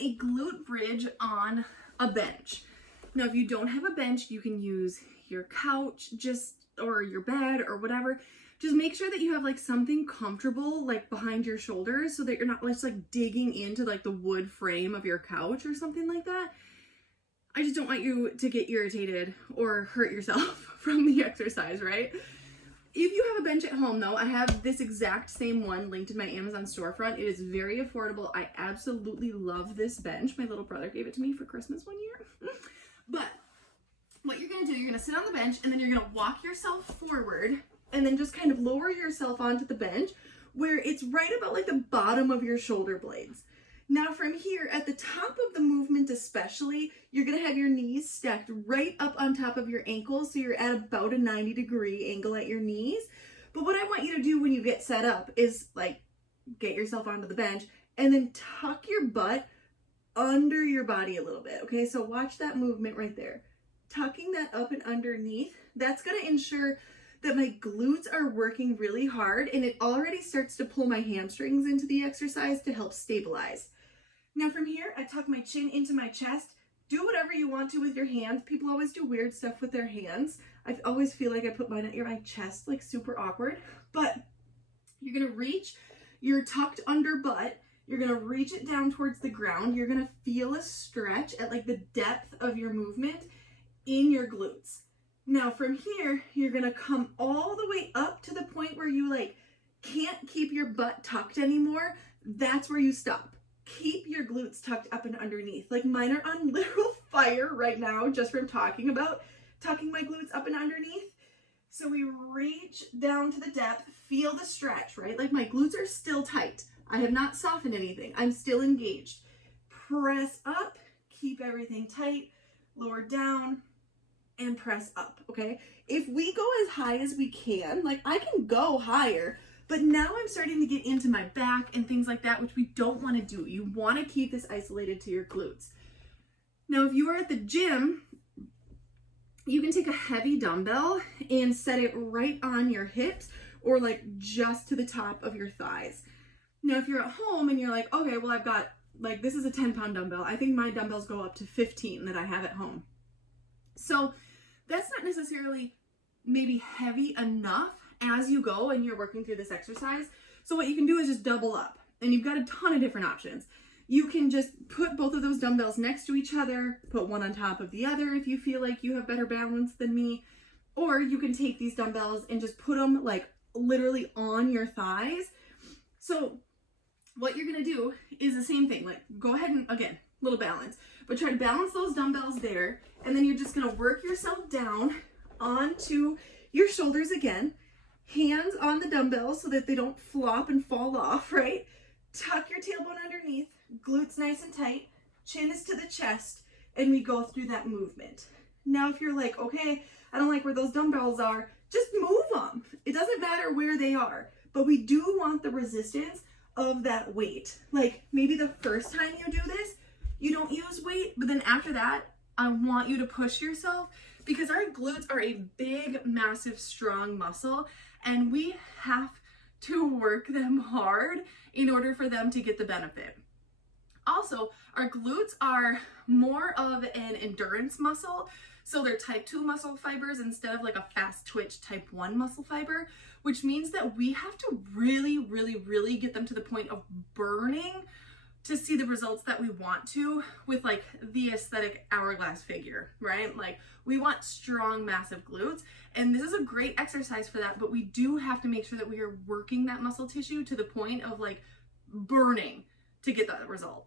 a glute bridge on a bench. Now, if you don't have a bench, you can use your couch or your bed or whatever. Just make sure that you have like something comfortable like behind your shoulders so that you're not just like digging into like the wood frame of your couch or something like that. I just don't want you to get irritated or hurt yourself from the exercise, right? If you have a bench at home though, I have this exact same one linked in my Amazon storefront. It is very affordable. I absolutely love this bench. My little brother gave it to me for Christmas one year. But what you're gonna do, you're gonna sit on the bench and then you're gonna walk yourself forward and then just kind of lower yourself onto the bench where it's right about like the bottom of your shoulder blades. Now from here, at the top of the movement especially, you're gonna have your knees stacked right up on top of your ankles, so you're at about a 90-degree angle at your knees. But what I want you to do when you get set up is like get yourself onto the bench and then tuck your butt under your body a little bit, okay? So watch that movement right there. Tucking that up and underneath, that's gonna ensure that my glutes are working really hard and it already starts to pull my hamstrings into the exercise to help stabilize. Now from here, I tuck my chin into my chest. Do whatever you want to with your hands. People always do weird stuff with their hands. I always feel like I put mine at my chest, like super awkward. But you're gonna reach your tucked under butt. You're gonna reach it down towards the ground. You're gonna feel a stretch at like the depth of your movement in your glutes. Now from here, you're gonna come all the way up to the point where you like can't keep your butt tucked anymore. That's where you stop. Keep your glutes tucked up and underneath. Like mine are on literal fire right now just from talking about tucking my glutes up and underneath. So we reach down to the depth, feel the stretch, right? Like my glutes are still tight. I have not softened anything. I'm still engaged. Press up, keep everything tight, lower down, and press up, okay? If we go as high as we can, like I can go higher, but now I'm starting to get into my back and things like that, which we don't want to do. You want to keep this isolated to your glutes. Now, if you are at the gym, you can take a heavy dumbbell and set it right on your hips or like just to the top of your thighs. Now, if you're at home and you're like, okay, well, I've got like, this is a 10-pound dumbbell. I think my dumbbells go up to 15 that I have at home. So that's not necessarily maybe heavy enough as you go and you're working through this exercise. So what you can do is just double up, and you've got a ton of different options. You can just put both of those dumbbells next to each other, put one on top of the other if you feel like you have better balance than me, or you can take these dumbbells and just put them like literally on your thighs. So what you're gonna do is the same thing, like go ahead and again, little balance, but try to balance those dumbbells there, and then you're just gonna work yourself down onto your shoulders again, hands on the dumbbells so that they don't flop and fall off, right? Tuck your tailbone underneath, glutes nice and tight, chin is to the chest, and we go through that movement. Now, if you're like, okay, I don't like where those dumbbells are, just move them. It doesn't matter where they are, but we do want the resistance of that weight. Like maybe the first time you do this, you don't use weight, but then after that, I want you to push yourself because our glutes are a big, massive, strong muscle, and we have to work them hard in order for them to get the benefit. Also, our glutes are more of an endurance muscle, so they're type 2 muscle fibers instead of like a fast twitch type 1 muscle fiber, which means that we have to really get them to the point of burning to see the results that we want to with like the aesthetic hourglass figure, right? Like we want strong, massive glutes, and this is a great exercise for that, but we do have to make sure that we are working that muscle tissue to the point of like burning to get that result.